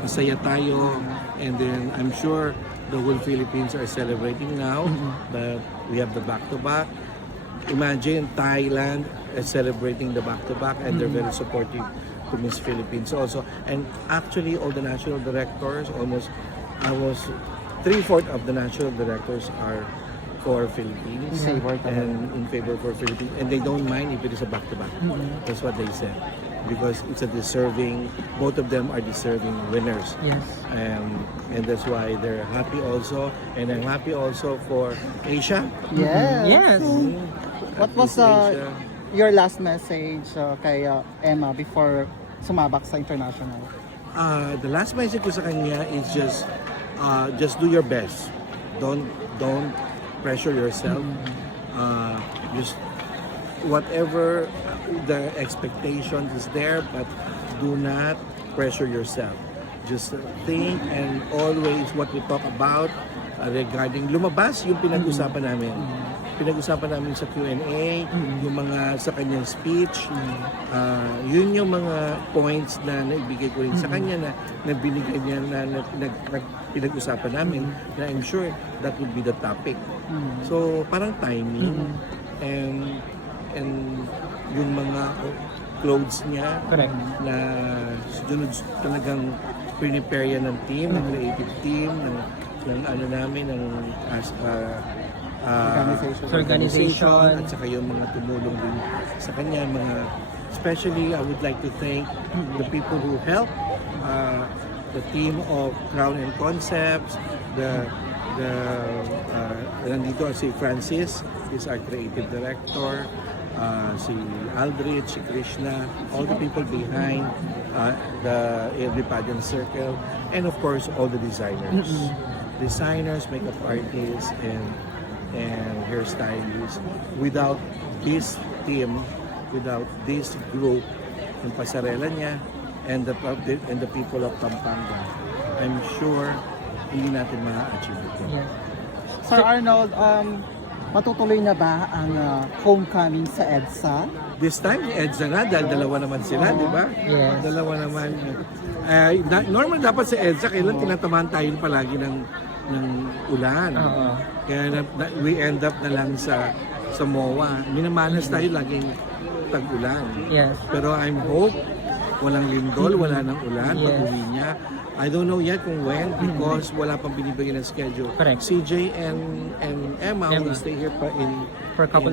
Masaya tayo, and then I'm sure the whole Philippines are celebrating now that we have the back-to-back. Imagine Thailand is celebrating the back-to-back, and they're very supportive to Miss Philippines also. And actually, all the national directors, almost 3/4 of the national directors are for Philippines and in favor for Philippines, and they don't mind if it is a back-to-back. That's what they said, because it's a deserving. Both of them are deserving winners. Yes. And that's why they're happy also, and I'm happy also for Asia. Yes. Yes. What At was least Asia. your last message kay Emma before sumabak sa international? The last message ko sa kanya is just do your best. Don't pressure yourself. Just whatever the expectation is there, but do not pressure yourself. Just think, and always what we talk about regarding lumabas yung pinag-usapan namin. Pinag-usapan namin sa Q&A, yung mga sa kanyang speech, yun yung mga points na naibigay ko rin sa kanya na binigay niya na pinag-usapan namin, na I'm sure that would be the topic. So parang timing, and yung mga clothes niya, Correct. na talagang prepare yan ng team, ng creative team, ng ano namin, ng Organization. at saka yung mga tumulong din sa kanya, especially I would like to thank the people who help, the team of Crown and Concepts, nandito si Francis, is our creative director, si Aldrich, si Krishna, all the people behind the Every Pageant Circle, and of course all the designers. Designers, makeup artists, and hairstylists. Without this team, without this group, yung pasarela niya, and the people of Pampanga, I'm sure hindi natin ma-achieve ito. Yes. Sir Arnold, matutuloy na ba ang homecoming sa EDSA? This time, EDSA na, dahil dalawa naman sila, di ba? Yes. Dalawa naman. Normal dapat sa EDSA, kailan tinatamaan tayo palagi ng ulan. Kaya we end up na lang sa MOA. Minamanas tayo laging tag-ulan. Yes. Pero I'm hope walang lindol, wala nang ulan, Yes. pag-uwi niya. I don't know yet kung when, because wala pang binibigyan ng schedule. Correct. CJ and Emma will stay here For a couple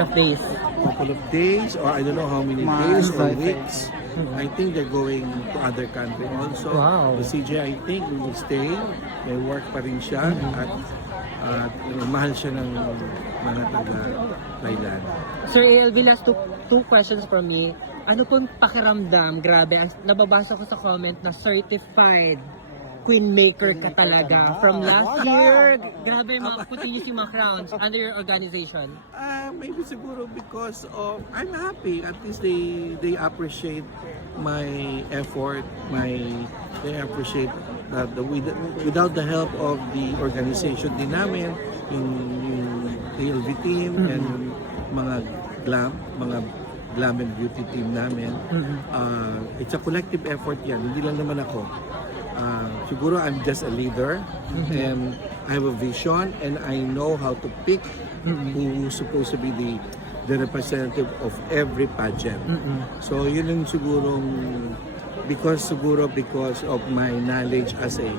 of days. couple of days, or I don't know how many Months, days or I think. weeks. I think they're going to other country also. Wow. The CJ, I think, will stay. May work pa rin siya, at mahal siya ng mga taga-Thailand. Sir ALV, last two questions from me. Ano pong pakiramdam? Grabe, nababasa ko sa comment na certified queen maker ka talaga. From last year, grabe, continuous yung mga crowns under your organization. Maybe siguro because of, I'm happy. At least they appreciate my effort. They appreciate that without the help of the organization din namin, yung ALV team, and yung mga glam and beauty team namin. It's a collective effort yan. Hindi lang naman ako. Siguro I'm just a leader, and I have a vision, and I know how to pick who's supposed to be the representative of every pageant. So yun yung sigurong because of my knowledge as a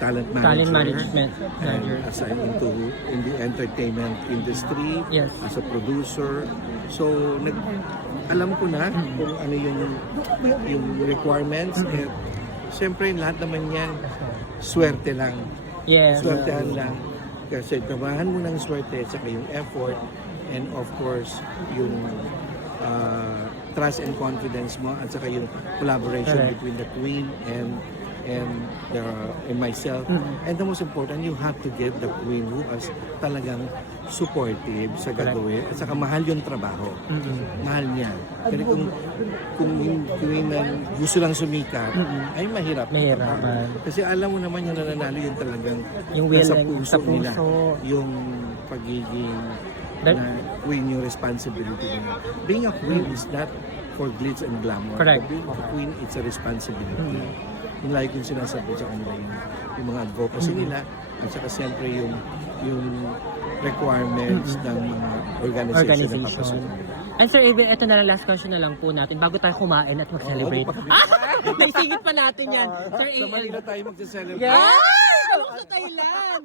talent management, and as I'm in the entertainment industry, Yes. as a producer. So alam ko na kung ano yung requirements, and siyempre lahat naman yan swerte lang. Yes. Swertehan lang. Kasi tabahan mo ng swerte at saka yung effort, and of course yung trust and confidence mo, at saka yung collaboration Correct. between the queen and myself. And the most important, you have to get the queen who is talagang supportive sa gagawin, at saka mahal yung trabaho. Mahal niya. Kasi kung yung queen na gusto lang sumikat, ay mahirap. Mahirapan. Kasi alam mo naman yung nananalo yung talagang Yung nasa willing, puso sa nila. puso. Yung pagiging That- na queen, yung responsibility nila. Being a queen is not for glitz and glamour. Correct. But being a queen, it's a responsibility. Yung like yung sinasabi sa kanila yung mga advocacy nila at saka siyempre yung requirements ng mga organization na papasok. And Sir Avery, ito na lang, last question na lang po natin bago tayo kumain at mag-celebrate. Oo, di pa kami- May singit pa natin yan. Sir Sa ALB. Manila tayo magsa-celebrate. Yes! Ako sa Thailand!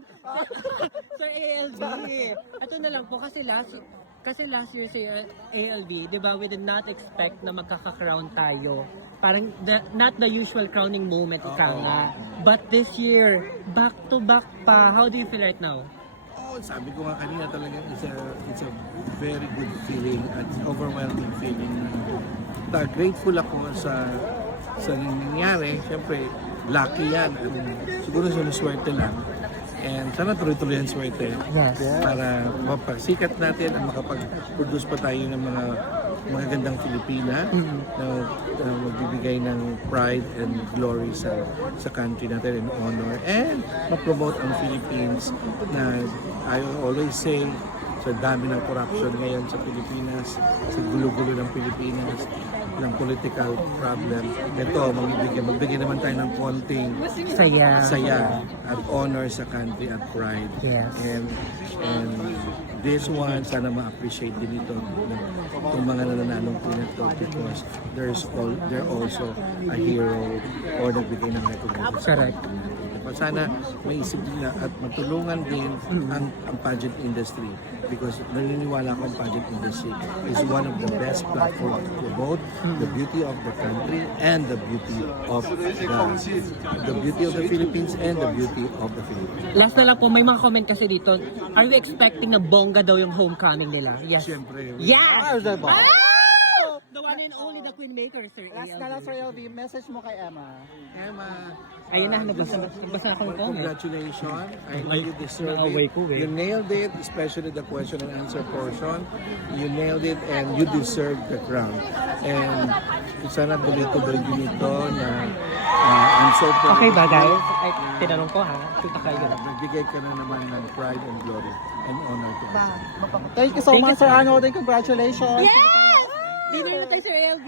Sir ALB, ito na lang po kasi last year sa ALB, di ba, we did not expect na magkaka-crown tayo. Parang not the usual crowning moment, ika nga. But this year, back to back pa. How do you feel right now? Oh, sabi ko nga kanina talaga it's a very good feeling at overwhelming feeling. Grateful ako sa nangyayari. Siyempre, lucky yan. Siguro sinuswerte lang. And sana tuloy-tuloy ang swerte Yes. para mapagsikat natin at makapag-produce pa tayo ng mga magagandang Filipina na magbibigay ng pride and glory sa country natin and honor and ma-promote ang Philippines na I always say sa dami ng corruption ngayon sa Pilipinas, sa gulo-gulo ng Pilipinas, ng political problem. Ito, magbigay naman tayo ng konting saya at honor sa country at pride. Yes. And this one, sana ma-appreciate din ito itong mga nananalong pinatol because they're also a hero or nagbigay ng recognition. Correct. Sana maisip nila at matulungan din ang pageant industry because naniniwala ko ang pageant industry is one of the best platform to promote the beauty of the country and the beauty of the Philippines and the beauty of the Philippines. Last na lang po, may mga comment kasi dito. Are we expecting na bongga daw yung homecoming nila? Yes. Siyempre, Yes! Ah, diba? Oh! The one and only the Queen Maker, Sir Last na lang, Sir LV, message mo kay Emma. Emma, Ayun na, nagbasa ako ng comment. congratulations. I know you deserve naaway it. ko eh. You nailed it, especially the question and answer portion. You nailed it and you deserve the crown. And sana tuloy-tuloy din ito na I'm so proud. Okay ba, guys? Ay, tinanong ko ha. Kita kayo. Nagbigay ka na naman ng pride and glory and honor to us. Thank you so Thank much, you, Sir Arnold, and congratulations. Yes! Dinner na tayo, Sir LB.